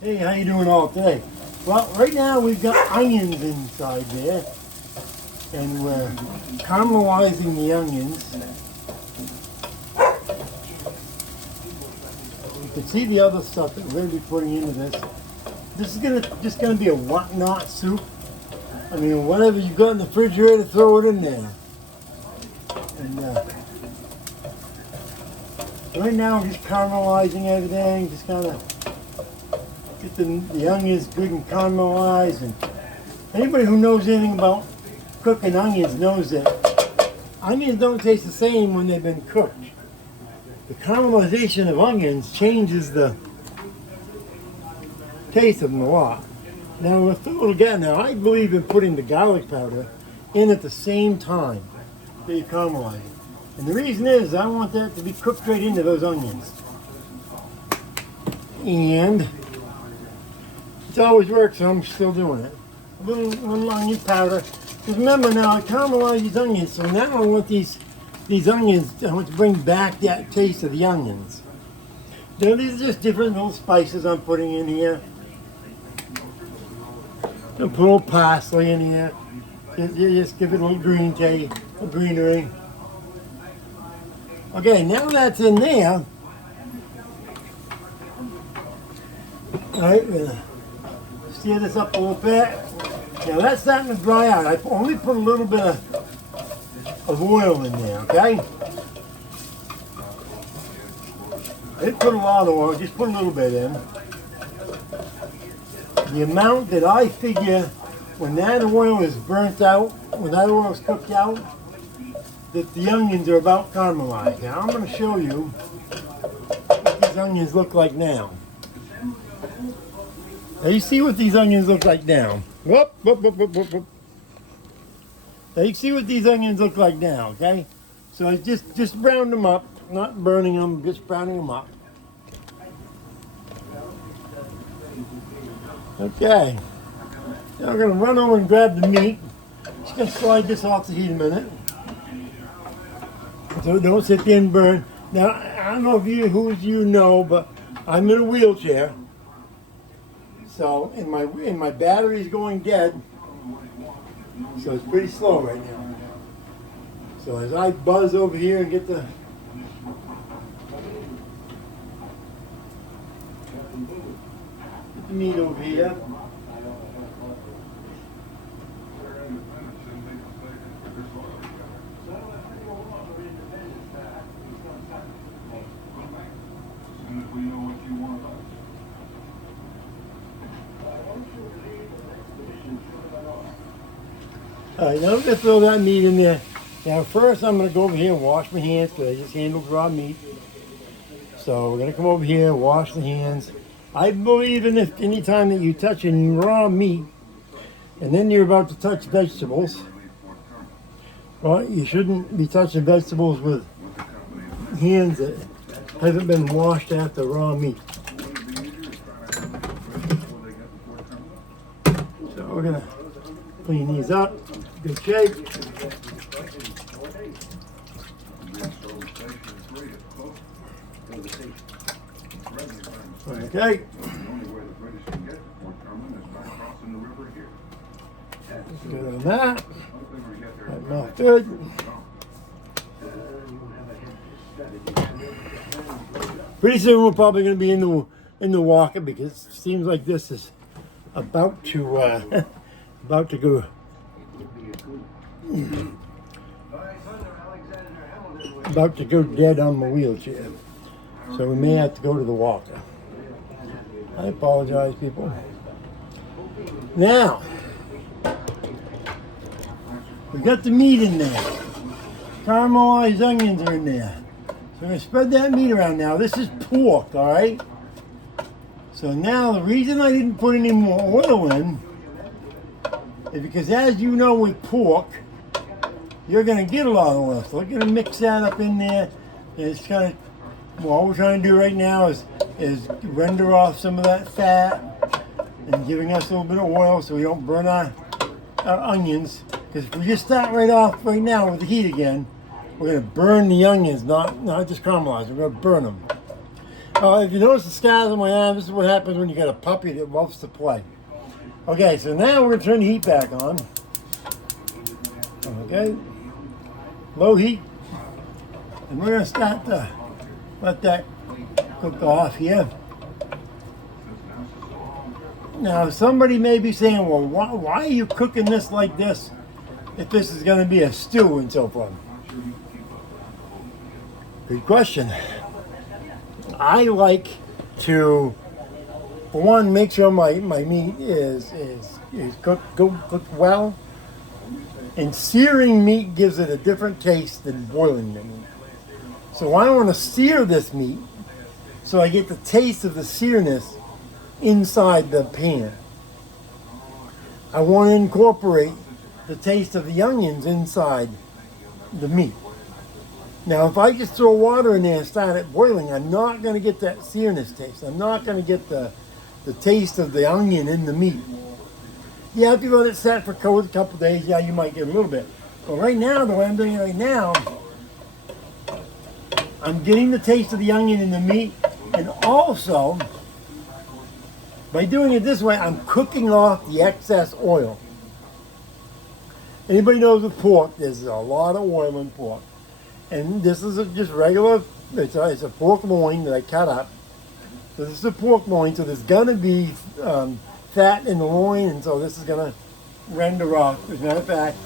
Hey, how you doing all today? Well, right now we've got onions inside there, and we're caramelizing the onions. You can see the other stuff that we're going to be putting into this. This is just gonna be a whatnot soup. I mean, whatever you got in the refrigerator, throw it in there. And right now we're just caramelizing everything, just kind of get the onions good and caramelized. And anybody who knows anything about cooking onions knows that onions don't taste the same when they've been cooked. The caramelization of onions changes the taste of them a lot. Now with a little again, now I believe in putting the garlic powder in at the same time that you caramelize it. And the reason is I want that to be cooked right into those onions. And it always works, so I'm still doing it. A little onion powder. Because remember now, I caramelize these onions, so now I want these onions, I want to bring back that taste of the onions. Now these are just different little spices I'm putting in here. I'll put a little parsley in here. Just give it a little green taste, a greenery. Okay, now that's in there. Alright, we're gonna stir this up a little bit. Now that's starting to dry out. I only put a little bit of oil in there, okay? I didn't put a lot of oil, just put a little bit in. The amount that I figure when that oil is burnt out, when that oil is cooked out, that the onions are about caramelized. Now I'm going to show you what these onions look like now. Now you see what these onions look like now. Whoop, whoop, whoop, whoop, whoop, whoop. Now you see what these onions look like now, okay? So I just brown them up, not burning them, just browning them up. Okay, now we're going to run over and grab the meat. Just going to slide this off the heat a minute, so it don't sit there and burn. Now, I don't know if you know, but I'm in a wheelchair, so and my battery's going dead, so it's pretty slow right now. So as I buzz over here and get the meat over here. Alright, now I'm going to throw that meat in there. Now first I'm going to go over here and wash my hands because I just handled raw meat. So we're going to come over here and wash the hands. I believe in if any time that you touch any raw meat and then you're about to touch vegetables, well, you shouldn't be touching vegetables with hands that haven't been washed after raw meat. So we're going to clean these up, good shape. Okay. Good on that. That smells good. Pretty soon we're probably going to be in the walker because it seems like this is about to go. About to go dead on my wheelchair. So we may have to go to the walker. I apologize, people. Now, we got the meat in there. Caramelized onions are in there. So I'm going to spread that meat around now. This is pork, all right? So now the reason I didn't put any more oil in is because, as you know, with pork, you're going to get a lot of oil. So we're going to mix that up in there. And it's kind of, well, all we're trying to do right now is render off some of that fat and giving us a little bit of oil so we don't burn our onions. Because if we just start right off right now with the heat again, we're going to burn the onions, not just caramelize. We're going to burn them. If you notice the scars on my arm, this is what happens when you got a puppy that loves to play. Okay, so now we're going to turn the heat back on. Okay, low heat. And we're going to start to let that cook off here. Now, somebody may be saying, well, why are you cooking this like this if this is going to be a stew and so forth? Good question. I like to, for one, make sure my meat is cooked well. And searing meat gives it a different taste than boiling the meat. So I want to sear this meat so I get the taste of the searness inside the pan. I want to incorporate the taste of the onions inside the meat. Now, if I just throw water in there and start it boiling, I'm not going to get that searness taste. I'm not going to get the taste of the onion in the meat. Yeah, if you let it set for a couple of days, yeah, you might get a little bit. But right now, the way I'm doing it right now, I'm getting the taste of the onion in the meat, and also, by doing it this way, I'm cooking off the excess oil. Anybody knows with pork, there's a lot of oil in pork. And this is just regular, it's a pork loin that I cut up. So this is a pork loin, so there's going to be fat in the loin, and so this is going to render off. As a matter of fact,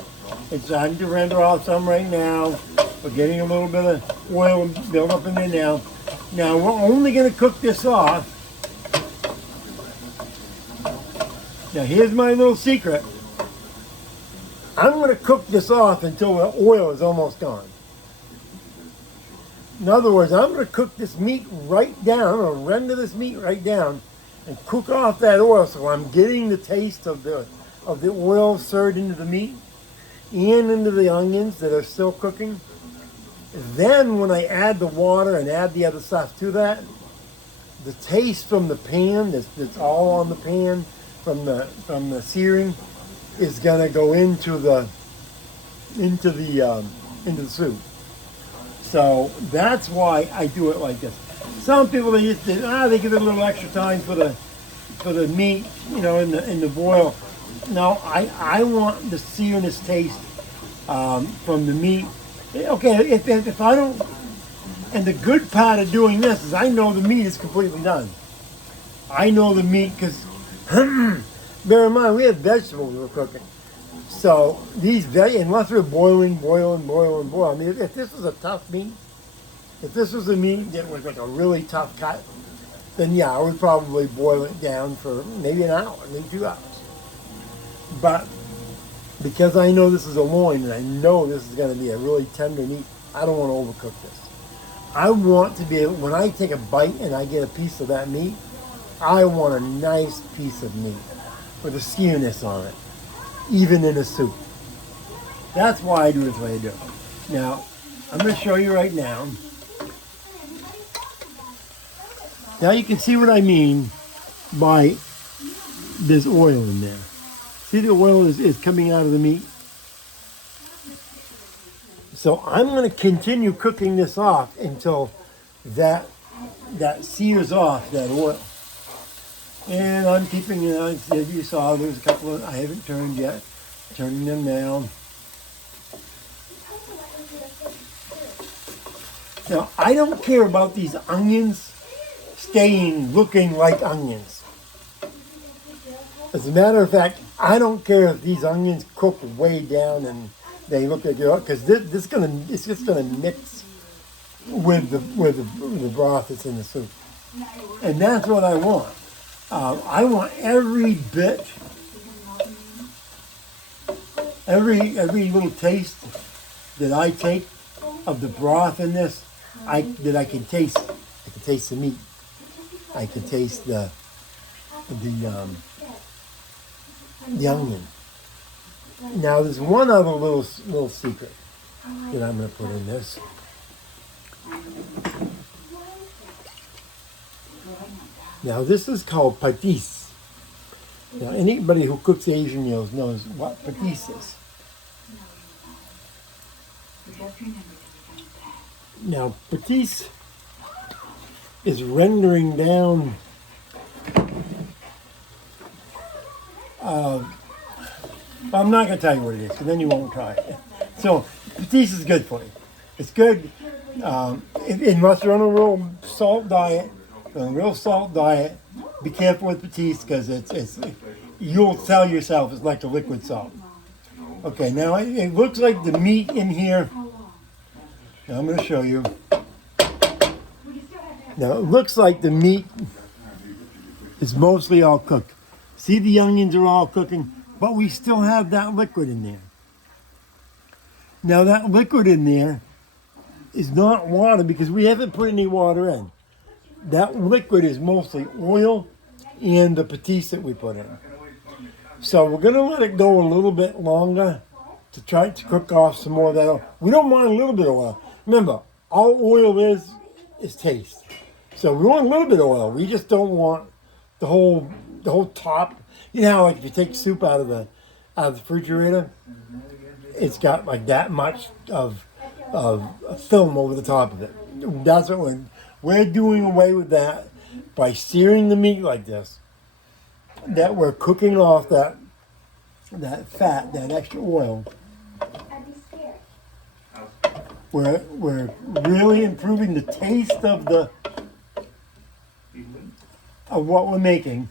it's starting to render off some right now. We're getting a little bit of oil built up in there now. Now we're only going to cook this off. Now here's my little secret. I'm going to cook this off until the oil is almost gone. In other words, I'm going to cook this meat right down, or render this meat right down, and cook off that oil so I'm getting the taste of the oil stirred into the meat and into the onions that are still cooking. Then when I add the water and add the other stuff to that, the taste from the pan, that's all on the pan from the searing, is going to go into the soup. So that's why I do it like this. Some people they give it a little extra time for the meat, in the boil. No, I want the searness taste from the meat. Okay, if I don't, and the good part of doing this is I know the meat is completely done. I know the meat because, bear in mind, we have vegetables we're cooking. So these unless we're boiling. I mean, if this was a tough meat, if this was a meat that was like a really tough cut, then yeah, I would probably boil it down for maybe an hour, maybe 2 hours. But because I know this is a loin and I know this is going to be a really tender meat, I don't want to overcook this. I want to be able, when I take a bite and I get a piece of that meat, I want a nice piece of meat with a skewness on it, even in a soup. That's why I do this way I do it. Now, I'm going to show you right now. Now you can see what I mean by this oil in there. See, the oil is coming out of the meat. So I'm going to continue cooking this off until that sears off that oil. And I'm keeping it, as you saw, there's a couple of, I haven't turned yet. Turning them down. Now, I don't care about these onions looking like onions. As a matter of fact, I don't care if these onions cook way down and they look like they're, because it's just gonna mix with the broth that's in the soup, and that's what I want. I want every bit, every little taste that I take of the broth in this, that I can taste. I can taste the meat. I can taste the onion. Now there's one other little secret that I'm going to put in this. Now this is called patis. Now anybody who cooks Asian meals knows what patis is. Now patis is rendering down I'm not going to tell you what it is, because then you won't try it. So, Batiste is good for you. It's good. Unless you're on a real salt diet, be careful with Batiste, because you'll tell yourself it's like a liquid salt. Okay, now it looks like the meat in here. Now I'm going to show you. Now it looks like the meat is mostly all cooked. See, the onions are all cooking, but we still have that liquid in there. Now that liquid in there is not water, because we haven't put any water in. That liquid is mostly oil and the Batiste that we put in. So we're going to let it go a little bit longer to try to cook off some more of that oil. We don't want a little bit of oil. Remember, all oil is taste. So we want a little bit of oil. We just don't want the whole top. You know how, like, if you take soup out of the refrigerator, it's got like that much of film over the top of it. That's what we're doing away with that by searing the meat like this. That we're cooking off that fat, that extra oil. We're really improving the taste of what we're making.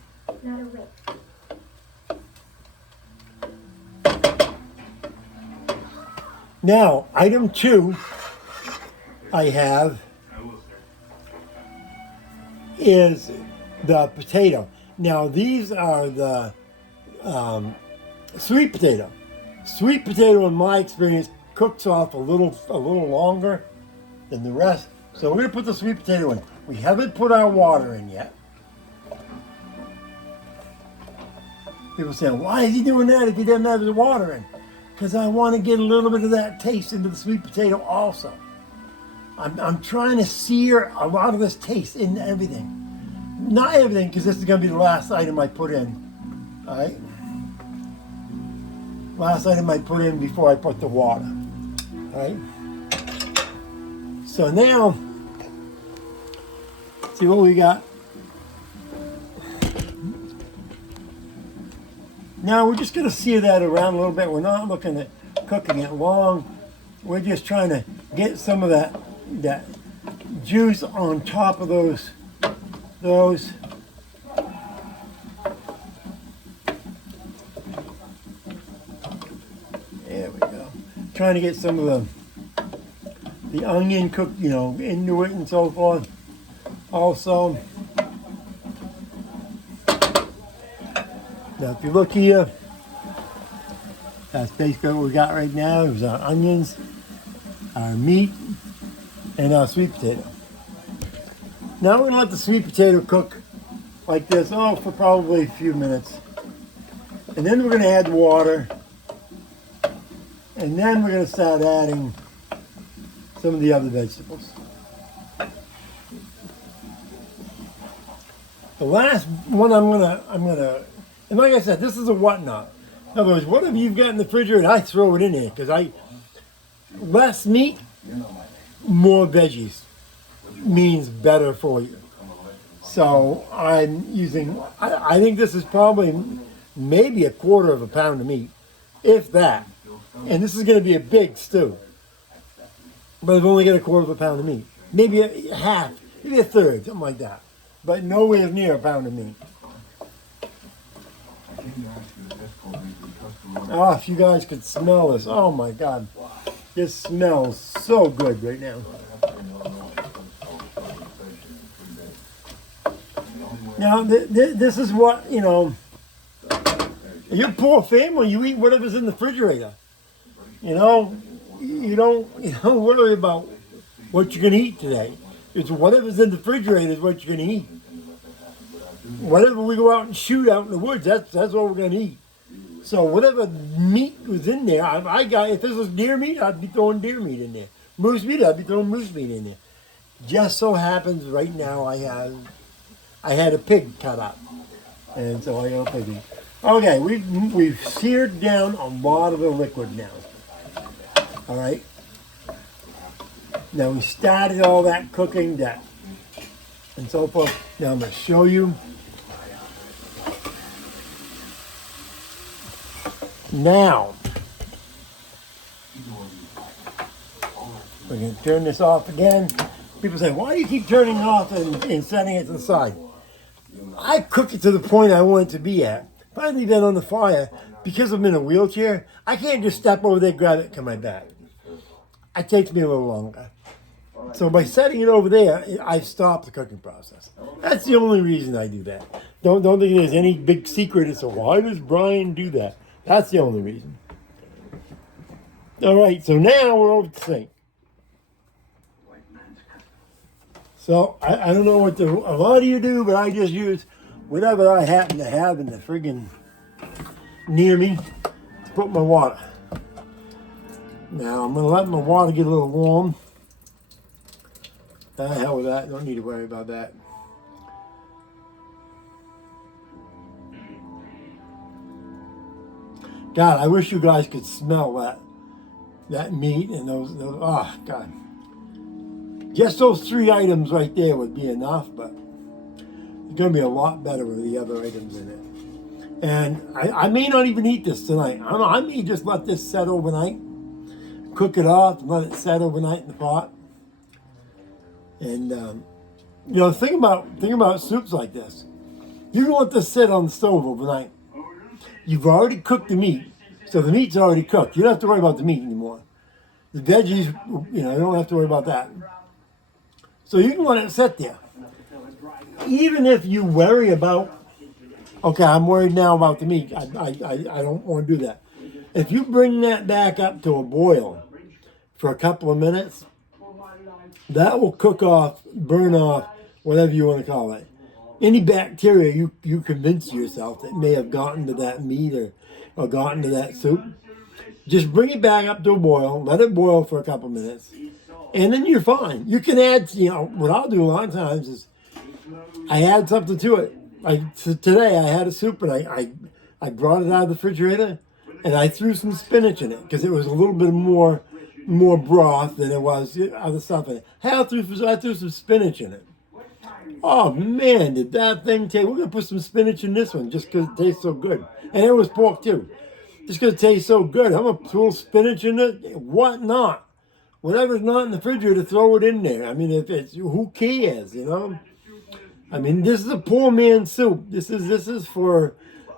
Now, item 2 I have is the potato. Now, these are the sweet potato. Sweet potato, in my experience, cooks off a little longer than the rest. So we're going to put the sweet potato in. We haven't put our water in yet. People say, why is he doing that if he doesn't have his water in? Because I want to get a little bit of that taste into the sweet potato also. I'm trying to sear a lot of this taste into everything. Not everything, because this is going to be the last item I put in. All right? Last item I put in before I put the water. All right? So now, see what we got. Now we're just going to sear that around a little bit. We're not looking at cooking it long. We're just trying to get some of that juice on top of those. There we go. Trying to get some of the onion cooked, into it and so forth. Also, now if you look here, that's basically what we got right now. It was our onions, our meat, and our sweet potato. Now we're going to let the sweet potato cook like this, for probably a few minutes. And then we're going to add water. And then we're going to start adding some of the other vegetables. The last one I'm gonna, and like I said, this is a whatnot. In other words, whatever you've got in the refrigerator, I throw it in there, because less meat, more veggies means better for you. So I'm using, I think this is probably maybe a quarter of a pound of meat, if that. And this is going to be a big stew. But I've only got a quarter of a pound of meat. Maybe a half, maybe a third, something like that. But nowhere near a pound of meat. Oh, if you guys could smell this. Oh my God. This smells so good right now. Now, this is what, you're a poor family, you eat whatever's in the refrigerator. You don't worry about what you're going to eat today. It's whatever's in the refrigerator is what you're going to eat. Whatever we go out and shoot out in the woods, that's what we're going to eat. So whatever meat was in there, if this was deer meat, I'd be throwing deer meat in there. Moose meat, I'd be throwing moose meat in there. Just so happens right now I had a pig cut up, and so I got a piggy. Okay, we've seared down a lot of the liquid now. All right. Now we started all that cooking, that and so forth. Now I'm going to show you. Now, we're going to turn this off again. People say, why do you keep turning it off and setting it to the side? I cook it to the point I want it to be at. If I leave that on the fire, because I'm in a wheelchair, I can't just step over there, grab it to my back. It takes me a little longer. So by setting it over there, I stop the cooking process. That's the only reason I do that. Don't think there's any big secret as to why does Brian do that. That's the only reason. All right, so now we're over to the sink. So I don't know what a lot of you do, but I just use whatever I happen to have in the friggin' near me to put my water. Now I'm gonna let my water get a little warm. The hell with that, don't need to worry about that. God, I wish you guys could smell that meat and those oh God. Just those 3 items right there would be enough, but it's gonna be a lot better with the other items in it. And I may not even eat this tonight. I may just let this set overnight, cook it off, and let it set overnight in the pot. And you know, think about soups like this. You don't let this sit on the stove overnight. You've already cooked the meat, so the meat's already cooked. You don't have to worry about the meat anymore. The veggies, you know, you don't have to worry about that. So you can let it sit there. Even if you worry about, okay, I'm worried now about the meat. I don't want to do that. If you bring that back up to a boil for a couple of minutes, that will cook off, burn off, whatever you want to call it. Any bacteria you convince yourself that may have gotten to that meat or gotten to that soup, just bring it back up to a boil, let it boil for a couple of minutes, and then you're fine. You can add, you know, what I'll do a lot of times is I add something to it. Like today I had a soup and I brought it out of the refrigerator and I threw some spinach in it because it was a little bit more broth than it was other stuff in it. I threw some spinach in it. Oh man, did that thing taste? We're gonna put some spinach in this one just because it tastes so good. And it was pork too. Just because it tastes so good. I'm gonna put a little spinach in it. Whatnot. Whatever's not in the refrigerator, throw it in there. I mean, if it's, who cares, you know? I mean, this is a poor man's soup. This is for,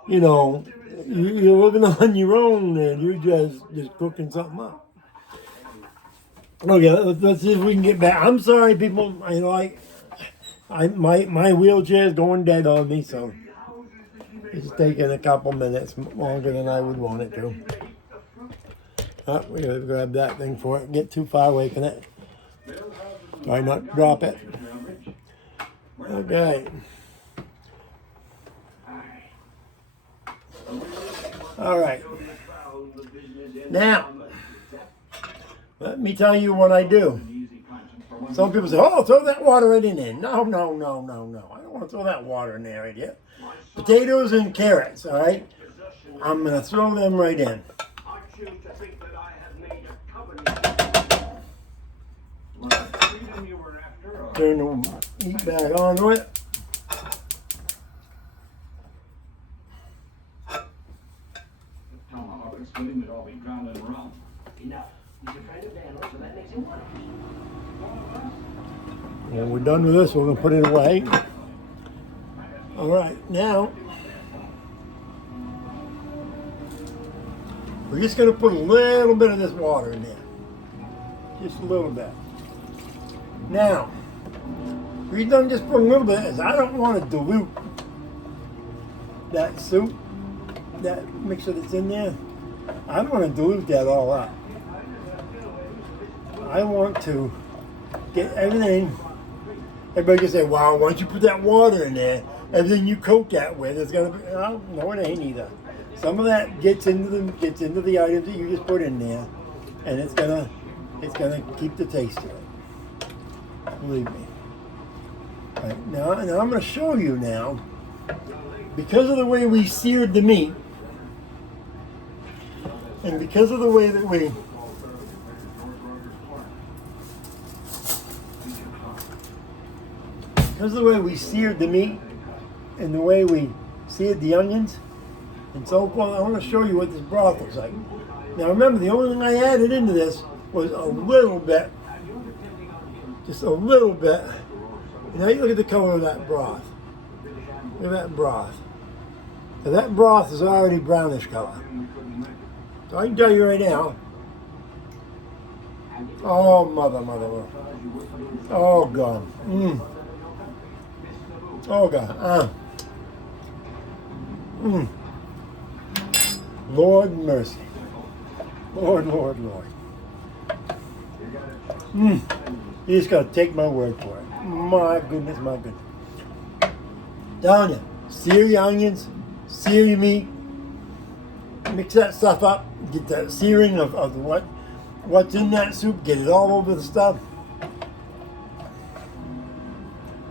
you know, you're living on your own and you're just cooking something up. Okay, let's see if we can get back. I'm sorry, people. My wheelchair is going dead on me, so it's taking a couple minutes longer than I would want it to. Oh, we gotta grab that thing for it. Get too far away from it. Try not to drop it. Okay. All right. Now, let me tell you what I do. Some people say, oh, throw that water right in there. No. I don't want to throw that water in there right yet. Potatoes and carrots, all right? I'm going to throw them right in. Turn the heat back onto it. When we're done with this, we're going to put it away. All right, now we're just going to put a little bit of this water in there. Just a little bit. Now, the reason I'm just putting a little bit is I don't want to dilute that soup, that mixture that's in there. I don't want to dilute that all up. I want to get everything. Everybody can say, wow, why don't you put that water in there? Everything you coat that with is going to be, oh, no, it ain't either. Some of that gets into the items that you just put in there, and it's gonna keep the taste of it. Believe me. All right, now I'm going to show you now, because of the way we seared the meat, and because of the way that we because of the way we seared the meat and the way we seared the onions and so forth, I want to show you what this broth looks like. Now remember, the only thing I added into this was a little bit, just a little bit. And now you look at the color of that broth. Look at that broth. Now that broth is already brownish color. So I can tell you right now, oh mother. Oh God. Oh God. Lord mercy. Lord. You just gotta take my word for it. My goodness. Telling you, sear your onions, sear your meat, mix that stuff up, get that searing of what's in that soup, get it all over the stuff.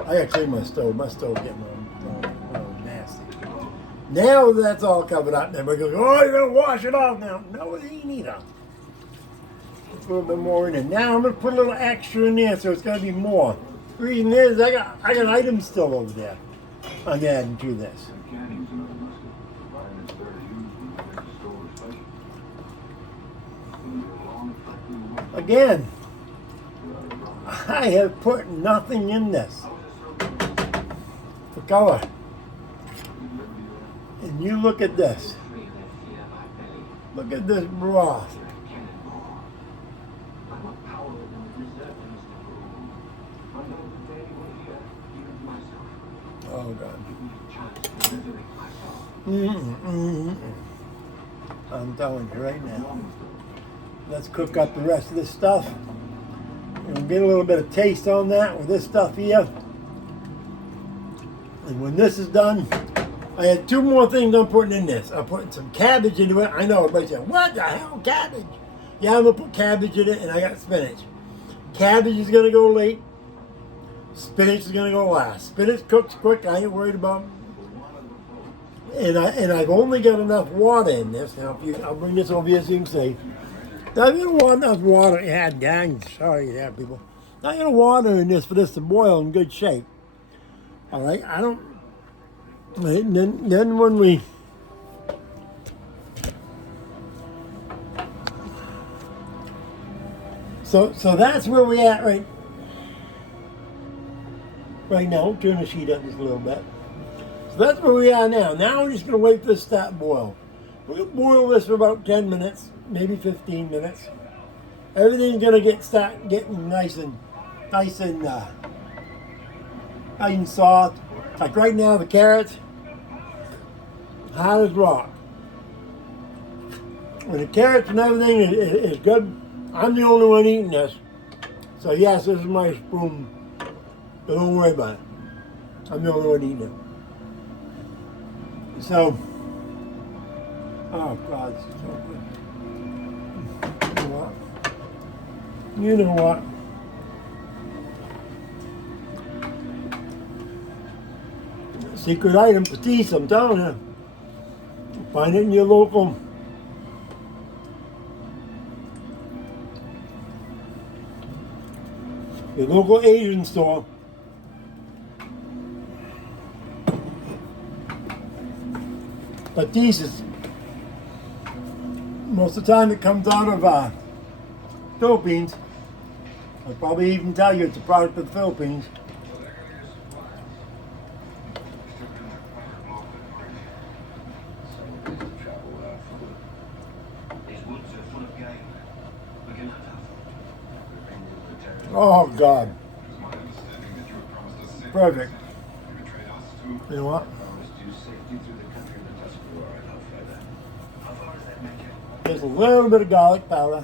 I gotta clean my stove. My stove's getting all nasty. Now that's all covered up, and everybody goes, oh, you're gonna wash it off now. No, it ain't either. Put a little bit more in it. Now I'm gonna put a little extra in there, so it's gonna be more. The reason is I got items still over there I'm adding to this. Again, I have put nothing in this for color. And you look at this. Look at this broth. Oh God. I'm telling you right now. Let's cook up the rest of this stuff. We'll get a little bit of taste on that with this stuff here. And when this is done, I had two more things I'm putting in this. I'm putting some cabbage into it. I know everybody said, what the hell, cabbage? Yeah, I'm going to put cabbage in it, and I got spinach. Cabbage is going to go late. Spinach is going to go last. Spinach cooks quick. I ain't worried about it. And I've only got enough water in this. Now, I'll bring this over here so you can see. Now, you don't want enough water. Yeah, dang. Sorry there, people. Not enough water in this for this to boil in good shape. All right? I don't... And then when we... So that's where we at right now. Turn the sheet up just a little bit. So that's where we are now. Now we're just going to wait for this to start boil. We're going to boil this for about 10 minutes, maybe 15 minutes. Everything's going to start getting nice and soft. Like right now, the carrots, hot as rock. When the carrots and everything is good, I'm the only one eating this. So yes, this is my spoon. But don't worry about it. I'm the only one eating it. So, oh God, it's so good. You know what? Secret item, patisse, I'm telling you. Find it in your local Asian store. Patisse is, most of the time it comes out of Philippines. I'll probably even tell you it's a product of the Philippines. Oh God. Perfect. You know what? There's a little bit of garlic powder,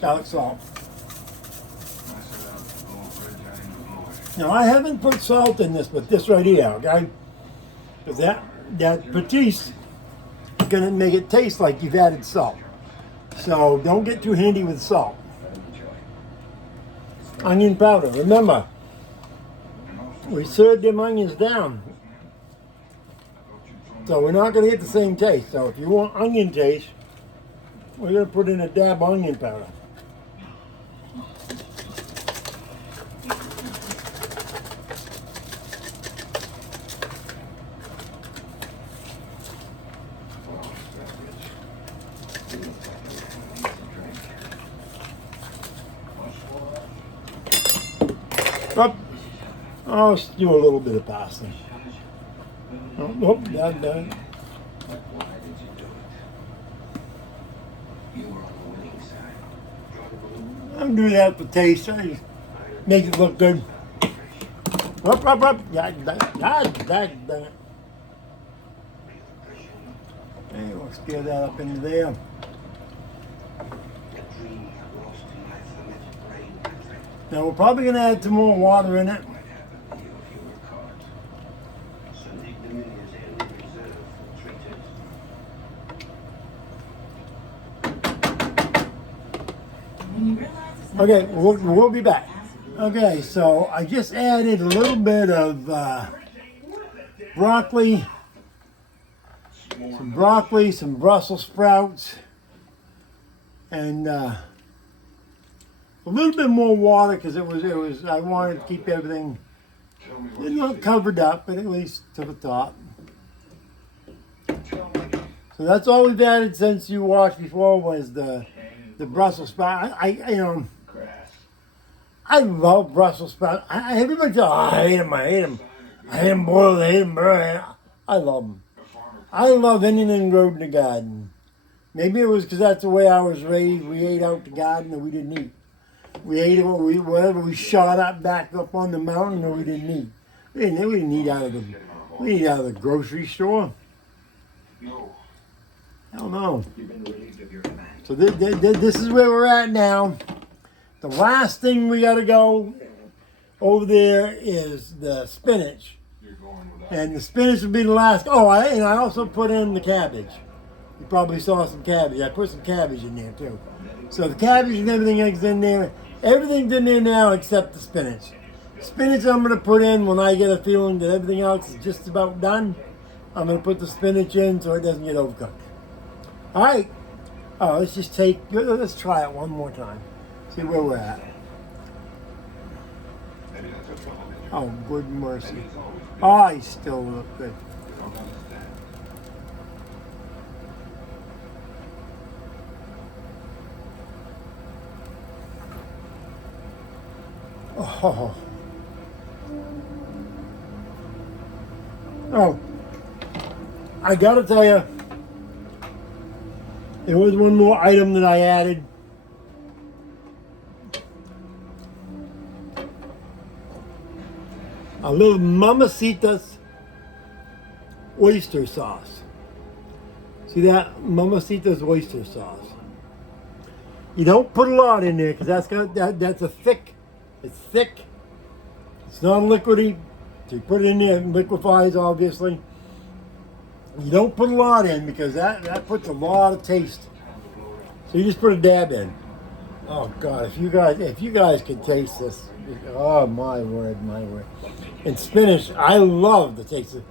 garlic salt. Now I haven't put salt in this, but this right here, okay? Because that patisse is gonna make it taste like you've added salt. So don't get too handy with salt. Onion powder. Remember, we served them onions down. So we're not going to get the same taste. So if you want onion taste, we're going to put in a dab of onion powder. I'll do a little bit of parsley. Oh, that. I'll do that for taste. I just make it look good. Up. Yeah. Hey, we'll stir that up into there. Now we're probably going to add some more water in it. Okay, we'll be back. Okay, so I just added a little bit of broccoli, some Brussels sprouts, and a little bit more water because it was I wanted to keep everything not covered up, but at least to the top. So that's all we've added since you watched before was the Brussels sprout. I love Brussels sprouts. Everybody says, oh, I hate them. I hate them boiled, I hate them burnt. I love them. I love anything grown in the garden. Maybe it was because that's the way I was raised. We ate out the garden and we didn't eat. We ate whatever we shot up back up on the mountain or we didn't eat. We didn't eat out of the grocery store. Hell no. So this is where we're at now. The last thing we got to go over there is the spinach. And the spinach will be the last. Oh, and I also put in the cabbage. You probably saw some cabbage. I put some cabbage in there too. So the cabbage and everything is in there. Everything's in there now except the spinach. Spinach I'm going to put in when I get a feeling that everything else is just about done. I'm going to put the spinach in so it doesn't get overcooked. All right. Oh, let's try it one more time. See where we're at. Oh, good mercy. Oh, I still look good. Oh. Oh. I gotta tell you, there was one more item that I added. A little Mamacita's oyster sauce. See that? Mamacita's oyster sauce. You don't put a lot in there because that's a thick. It's thick. It's not liquidy. So you put it in there, it liquefies obviously. You don't put a lot in because that puts a lot of taste. So you just put a dab in. Oh God, if you guys could taste this, oh my word. And spinach, I love the taste of.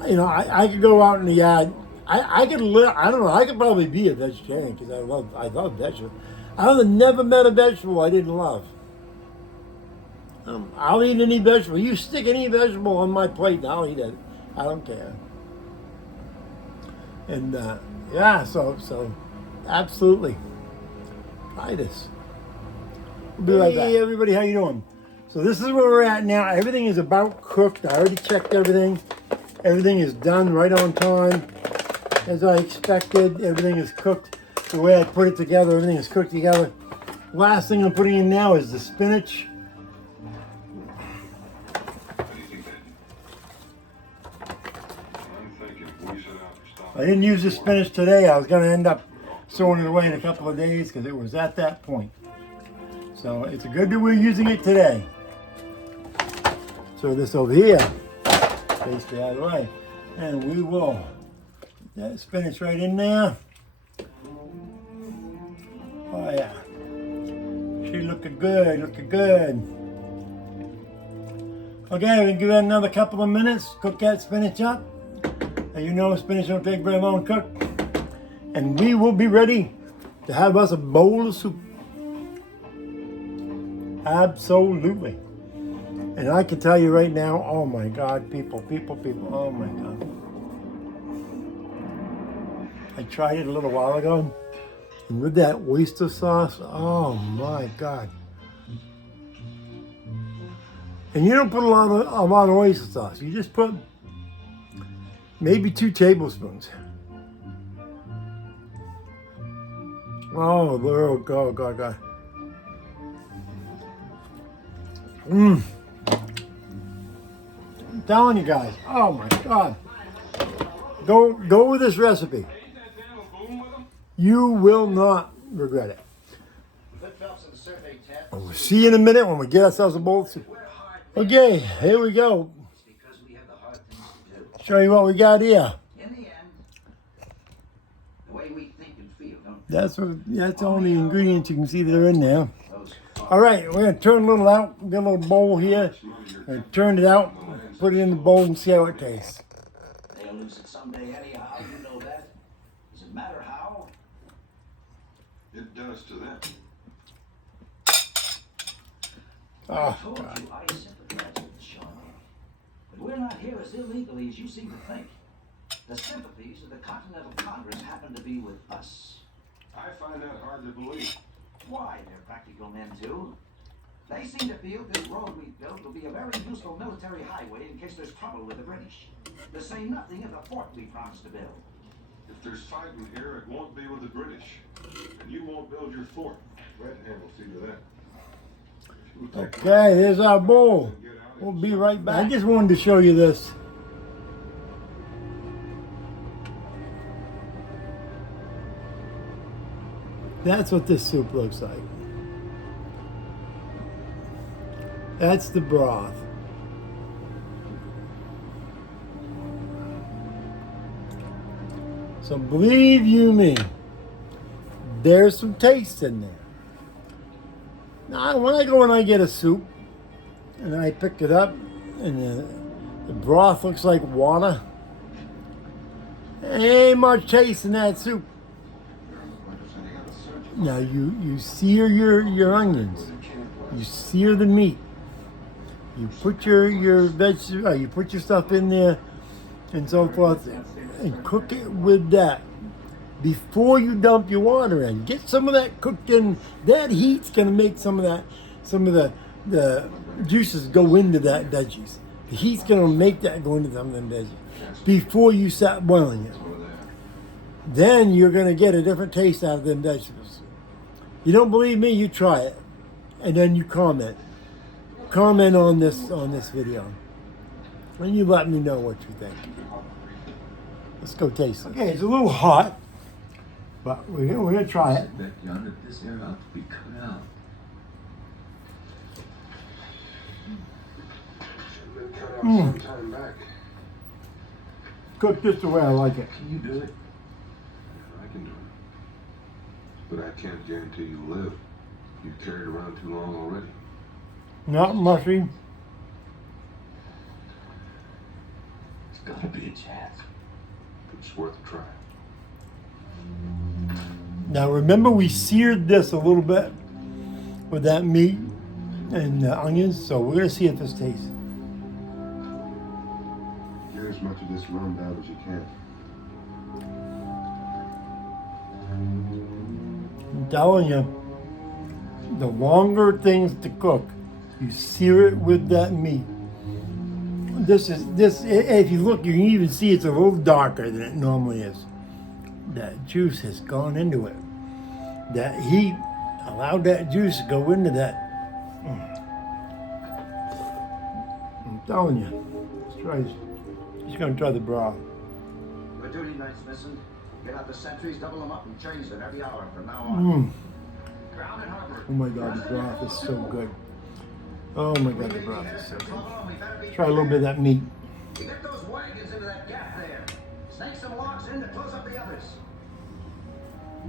I could go out in the yard. I could live. I don't know. I could probably be a vegetarian because I love vegetables. I've never met a vegetable I didn't love. I'll eat any vegetable. You stick any vegetable on my plate, and I'll eat it. I don't care. And yeah, so absolutely, try this. We'll be right back. Hey everybody, how you doing? So this is where we're at now. Everything is about cooked. I already checked everything. Everything is done right on time, as I expected. Everything is cooked the way I put it together. Everything is cooked together. Last thing I'm putting in now is the spinach. I didn't use the spinach today. I was going to end up throwing it away in a couple of days because it was at that point. So it's good that we're using it today. So this over here, basically out of the way. And we will put that spinach right in there. Oh yeah. She looking good, Okay, we'll give it another couple of minutes, cook that spinach up. And you know spinach don't take very long to cook. And we will be ready to have us a bowl of soup. Absolutely. And I can tell you right now, oh my God, people, oh my God. I tried it a little while ago. And with that oyster sauce, oh my God. And you don't put a lot of oyster sauce. You just put maybe 2 tablespoons. Oh, Lord, God. I'm telling you guys. Oh my God. Go with this recipe. You will not regret it. We'll see you in a minute when we get ourselves a bowl of soup. Okay, here we go. Show you what we got here. That's all the ingredients you can see that are in there. All right, we're gonna turn a little out. Get a little bowl here. And turn it out. Put it in the bowl and see how it tastes. They'll lose it someday anyhow. You know that. Does it matter how? It does to them. I told you I sympathize with Sean. But we're not here as illegally as you seem to think. The sympathies of the Continental Congress happen to be with us. I find that hard to believe. Why? They're practical men too. They seem to feel this road we've built will be a very useful military highway in case there's trouble with the British. To say nothing of the fort we promised to build. If there's fighting here, it won't be with the British. And you won't build your fort. Red Hand will see to that. Okay, here's our bowl. We'll be right back. I just wanted to show you this. That's what this soup looks like. That's the broth. So believe you me, there's some taste in there. Now, when I go and I get a soup, and I pick it up, and the broth looks like water, there ain't much taste in that soup. Now you sear your onions, you sear the meat, you put your vegetables, you put your stuff in there, and so forth, and cook it with that before you dump your water in. Get some of that cooked in. That heat's gonna make some of the juices go into that veggies. The heat's gonna make that go into some of them veggies before you start boiling it. Then you're gonna get a different taste out of them vegetables. You don't believe me? You try it, and then you comment. Comment on this video, and you let me know what you think. Let's go taste it. Okay, it's a little hot, but we're gonna try it. This air ought to be cut out. Sometime back. Cooked just the way I like it. Can you do it? I can do it. But I can't guarantee you live. You've carried around too long already. Not mushy. There's gotta be a chance. It's worth a try. Now remember, we seared this a little bit with that meat and the onions, so we're gonna see if this tastes. Get as much of this rum down as you can. I'm telling you, the longer things to cook, you sear it with that meat. This. If you look, you can even see it's a little darker than it normally is. That juice has gone into it. That heat allowed that juice to go into that. I'm telling you, let's try this. Just gonna try the broth. Your duty night's missing. Get out the sentries, double them up, and change them every hour from now on. Ground and harbor. Oh my God, the broth is so good. Oh my God, the broth is so good. Try a little bit of that meat. You get those wagons into that gap there. Snake some logs in to close up the others.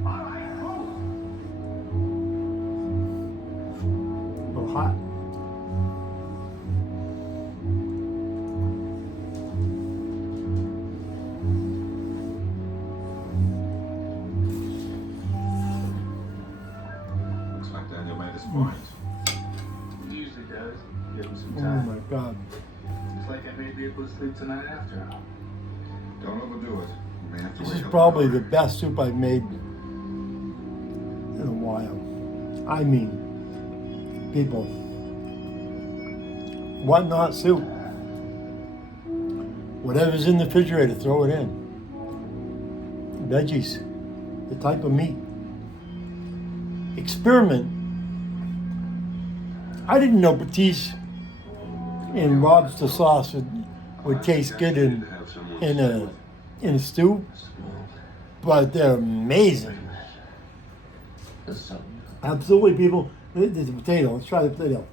All right, move. A little hot. Looks like Daniel made his point. He usually does. Give him some Oh time. my God. It's like I may be able to sleep tonight after all. Don't overdo it. You may have to This wait is till probably the tomorrow. best soup I've made in a while. I mean, people, Whatnot soup. Whatever's in the refrigerator, throw it in. Veggies, the type of meat. Experiment. I didn't know Batiste and lobster sauce would taste good in a stew, but they're amazing. Absolutely, people. There's a potato. Let's try the potato.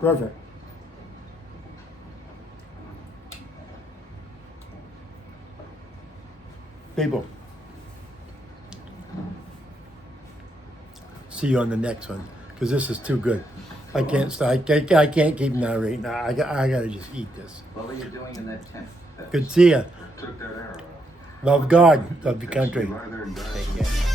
Perfect. People. See you on the next one, because this is too good. I can't stop. I can't keep narrating. I gotta just eat this. What were you doing in that tent? Good to see ya. Took that arrow out. Love God. Love the country. Rather than die. Take care.